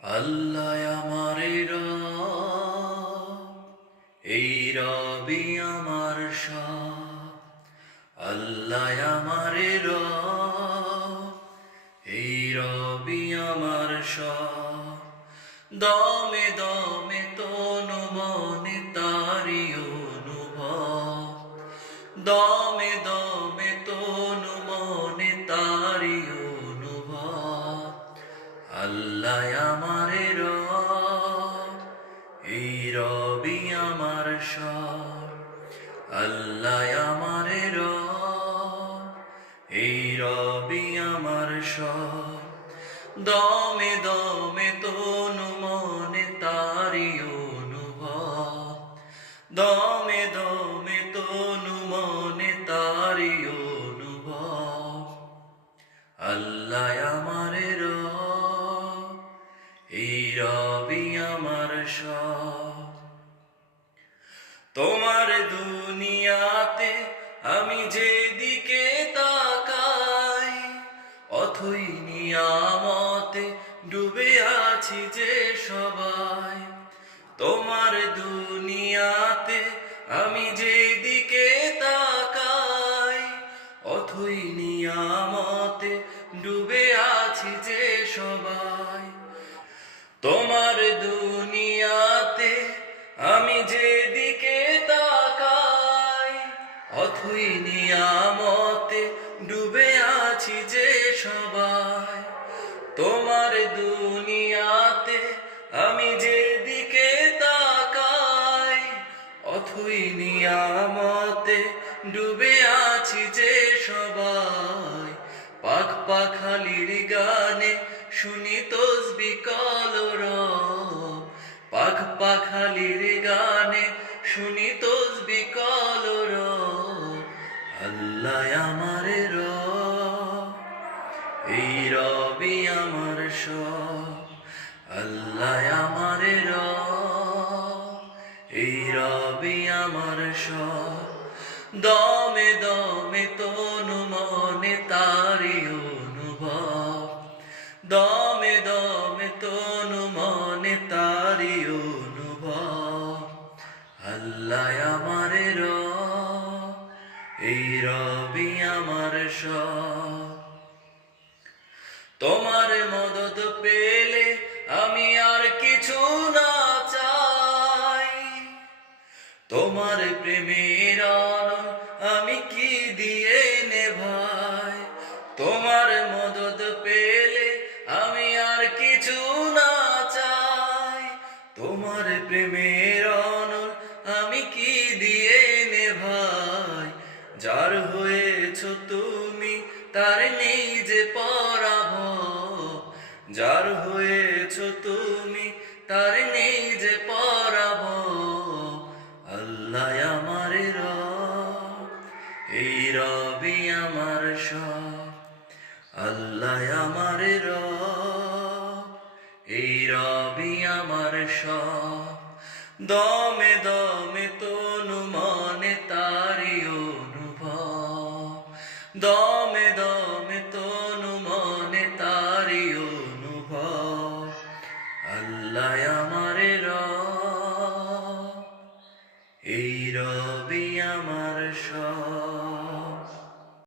আল্লাহ আমারে রব, এই রবি আমার সব। আল্লাহ আমারে রব, এই রবি আমার সব। দমে দমে তনু মনে তারি অনুভব, দমে দমে তনু মনে তারি অনুভব। আল্লাহ আমারে রব, এই রবি আমার সব। আল্লাহ আমারে রব, এই রবি আমার সব। দমে দমে তনু মনে তারি অনুভব, দমে দমে তনু মনে তারি অনুভব। আল্লাহ আমারে রব, এই রবি আমার সব। তোমার দুনিয়াতে আমি যেদিকে তাকাই, অথই নিয়ামতে ডুবে আছি যে সবাই। তোমার দুনিয়াতে আমি যেদিকে তাকাই, অথই নিয়ামতে ডুবে আছি যে সবাই। তোমার দুনিয়াতে আমি যেদিকে তাকাই, অথই নিয়ামতে ডুবে আছি যে সবাই। তোমার দুনিয়াতে আমি যেদিকে তাকাই, অথই নিয়ামতে ডুবে আছি যে সবাই। পাখ পাখালির গানে শুনি তসবিহ কলরব, পাখ পাখালির গানে শুনি তসবিহ কলরব। আল্লাহ আমারে রব, এই রবি আমার সব। আল্লাহ আমারে রব, এই রবি আমার সব। দমে দমে তনু মনে তারি অনুভব, দমে দমে তনু মনে তারি অনুভব। আল্লাহ আমারে রব, এই রবি আমার সব। তোমার মদদ পেলে আমি আর কিছু না চাই, তোমার প্রেমের আনন্দ আমি কি দিয়ে নেভাই। তোমার মদদ পেলে আমি আর কিছু না চাই, তোমার প্রেমের আনন্দ আমি কি দিয়ে নেভাই। যার হয়েছ তুমি তার নেই যে পরাভব, যার হয়েছ তুমি তার নেই যে পরাভব। আল্লাহ আমারে রব, এই রবি আমার সব। আল্লাহ আমারে রব, এই রবি আমার সব। দমে দমে